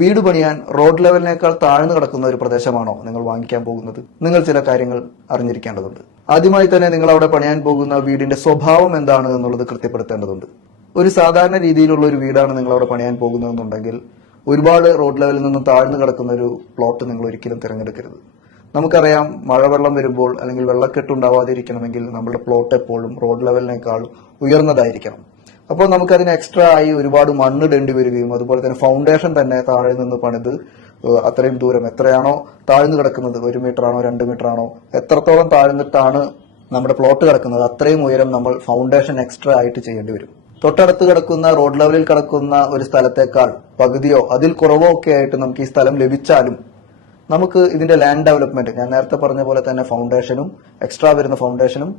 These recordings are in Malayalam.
വീട് പണിയാൻ റോഡ് ലെവലിനേക്കാൾ താഴ്ന്നു കിടക്കുന്ന ഒരു പ്രദേശമാണോ നിങ്ങൾ വാങ്ങിക്കാൻ പോകുന്നത്? നിങ്ങൾ ചില കാര്യങ്ങൾ അറിഞ്ഞിരിക്കേണ്ടതുണ്ട്. ആദ്യമായി തന്നെ നിങ്ങൾ അവിടെ പണിയാൻ പോകുന്ന വീടിന്റെ സ്വഭാവം എന്താണ് എന്നുള്ളത് കൃത്യപ്പെടുത്തേണ്ടതുണ്ട്. ഒരു സാധാരണ രീതിയിലുള്ള ഒരു വീടാണ് നിങ്ങൾ അവിടെ പണിയാൻ പോകുന്നതെന്നുണ്ടെങ്കിൽ ഒരുപാട് റോഡ് ലെവലിൽ നിന്നും താഴ്ന്നു കിടക്കുന്ന ഒരു പ്ലോട്ട് നിങ്ങൾ ഒരിക്കലും തിരഞ്ഞെടുക്കരുത്. നമുക്കറിയാം, മഴവെള്ളം വരുമ്പോൾ അല്ലെങ്കിൽ വെള്ളക്കെട്ട് ഉണ്ടാവാതിരിക്കണമെങ്കിൽ നമ്മുടെ പ്ലോട്ട് എപ്പോഴും റോഡ് ലെവലിനേക്കാൾ ഉയർന്നതായിരിക്കണം. അപ്പോൾ നമുക്കതിന് എക്സ്ട്രാ ആയി ഒരുപാട് മണ്ണ് ഇടേണ്ടി വരികയും അതുപോലെ തന്നെ ഫൗണ്ടേഷൻ തന്നെ താഴെ നിന്ന് പണിത് അത്രയും ദൂരം എത്രയാണോ താഴ്ന്നു കിടക്കുന്നത്, 1 മീറ്റർ ആണോ 2 മീറ്റർ ആണോ, എത്രത്തോളം താഴ്ന്നിട്ടാണ് നമ്മുടെ പ്ലോട്ട് കിടക്കുന്നത് അത്രയും ഉയരം നമ്മൾ ഫൗണ്ടേഷൻ എക്സ്ട്രാ ആയിട്ട് ചെയ്യേണ്ടി വരും. തൊട്ടടുത്ത് കിടക്കുന്ന റോഡ് ലെവലിൽ കിടക്കുന്ന ഒരു സ്ഥലത്തേക്കാൾ പകുതിയോ അതിൽ കുറവോ ഒക്കെ ആയിട്ട് നമുക്ക് ഈ സ്ഥലം ലഭിച്ചാലും നമുക്ക് ഇതിന്റെ ലാൻഡ് ഡെവലപ്മെന്റ്, ഞാൻ നേരത്തെ പറഞ്ഞ പോലെ തന്നെ ഫൗണ്ടേഷനും എക്സ്ട്രാ വരുന്ന ഫൗണ്ടേഷനും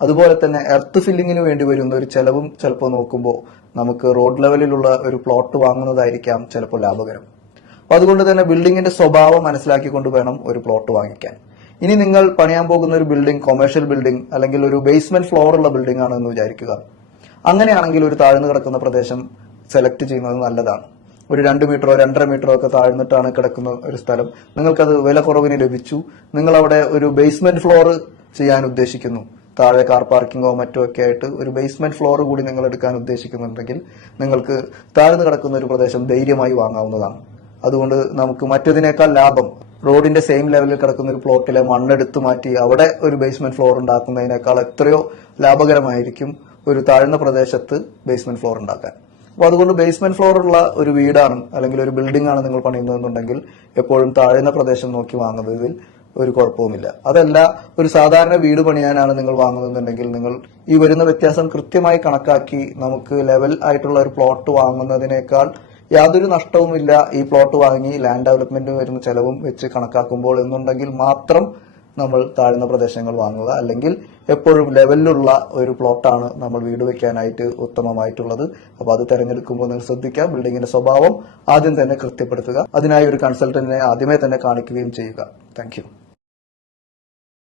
അതുപോലെ തന്നെ എർത്ത് ഫില്ലിങ്ങിന് വേണ്ടി വരുന്ന ഒരു ചെലവും ചിലപ്പോൾ നോക്കുമ്പോൾ നമുക്ക് റോഡ് ലെവലിലുള്ള ഒരു പ്ലോട്ട് വാങ്ങുന്നതായിരിക്കാം ചിലപ്പോൾ ലാഭകരം. അപ്പൊ അതുകൊണ്ട് തന്നെ ബിൽഡിങ്ങിന്റെ സ്വഭാവം മനസ്സിലാക്കിക്കൊണ്ട് വേണം ഒരു പ്ലോട്ട് വാങ്ങിക്കാൻ. ഇനി നിങ്ങൾ പണിയാൻ പോകുന്ന ഒരു ബിൽഡിംഗ് കൊമേഴ്ഷ്യൽ ബിൽഡിംഗ് അല്ലെങ്കിൽ ഒരു ബേസ്മെന്റ് ഫ്ലോർ ഉള്ള ബിൽഡിംഗ് ആണെന്ന് വിചാരിക്കുക. അങ്ങനെയാണെങ്കിൽ ഒരു താഴ്ന്നു കിടക്കുന്ന പ്രദേശം സെലക്ട് ചെയ്യുന്നത് നല്ലതാണ്. ഒരു 2 മീറ്ററോ 2.5 മീറ്ററോ ഒക്കെ താഴ്ന്നിട്ടാണ് കിടക്കുന്ന ഒരു സ്ഥലം, നിങ്ങൾക്കത് വില കുറവിന് ലഭിച്ചു, നിങ്ങൾ അവിടെ ഒരു ബേസ്മെന്റ് ഫ്ലോർ ചെയ്യാൻ ഉദ്ദേശിക്കുന്നു, താഴെ കാർ പാർക്കിങ്ങോ മറ്റോ ഒക്കെ ആയിട്ട് ഒരു ബേസ്മെന്റ് ഫ്ലോർ കൂടി നിങ്ങൾ എടുക്കാൻ ഉദ്ദേശിക്കുന്നുണ്ടെങ്കിൽ നിങ്ങൾക്ക് താഴ്ന്നു കിടക്കുന്ന ഒരു പ്രദേശം ധൈര്യമായി വാങ്ങാവുന്നതാണ്. അതുകൊണ്ട് നമുക്ക് മറ്റതിനേക്കാൾ ലാഭം റോഡിന്റെ സെയിം ലെവലിൽ കിടക്കുന്ന ഒരു പ്ലോട്ടിലെ മണ്ണെടുത്ത് മാറ്റി അവിടെ ഒരു ബേസ്മെന്റ് ഫ്ലോർ ഉണ്ടാക്കുന്നതിനേക്കാൾ എത്രയോ ലാഭകരമായിരിക്കും ഒരു താഴ്ന്ന പ്രദേശത്ത് ബേസ്മെന്റ് ഫ്ലോർ ഉണ്ടാക്കാൻ. അപ്പോൾ അതുകൊണ്ട് ബേസ്മെന്റ് ഫ്ലോർ ഉള്ള ഒരു വീടാണ് അല്ലെങ്കിൽ ഒരു ബിൽഡിംഗ് ആണ് നിങ്ങൾ പണിയുന്നതെന്നുണ്ടെങ്കിൽ എപ്പോഴും താഴ്ന്ന പ്രദേശം നോക്കി വാങ്ങുന്നതിൽ ഒരു കുഴപ്പവുമില്ല. അതല്ല, ഒരു സാധാരണ വീട് പണിയാനാണ് നിങ്ങൾ വാങ്ങുന്നുണ്ടെങ്കിൽ നിങ്ങൾ ഈ വരുന്ന വ്യത്യാസം കൃത്യമായി കണക്കാക്കി നമുക്ക് ലെവൽ ആയിട്ടുള്ള ഒരു പ്ലോട്ട് വാങ്ങുന്നതിനേക്കാൾ യാതൊരു നഷ്ടവുമില്ല ഈ പ്ലോട്ട് വാങ്ങി ലാൻഡ് ഡെവലപ്മെന്റ് വരുന്ന ചെലവും വെച്ച് കണക്കാക്കുമ്പോൾ എന്നുണ്ടെങ്കിൽ മാത്രം നമ്മൾ താഴ്ന്ന പ്രദേശങ്ങൾ വാങ്ങുക. അല്ലെങ്കിൽ എപ്പോഴും ലെവലിലുള്ള ഒരു പ്ലോട്ടാണ് നമ്മൾ വീട് വെക്കാനായിട്ട് ഉത്തമമായിട്ടുള്ളത്. അപ്പോൾ അത് തിരഞ്ഞെടുക്കുമ്പോൾ നിങ്ങൾ ശ്രദ്ധിക്കുക, ബിൽഡിങ്ങിന്റെ സ്വഭാവം ആദ്യം തന്നെ കൃത്യപ്പെടുത്തുക. അതിനായി ഒരു കൺസൾട്ടന്റിനെ ആദ്യമേ തന്നെ കാണിക്കുകയും ചെയ്യുക. താങ്ക്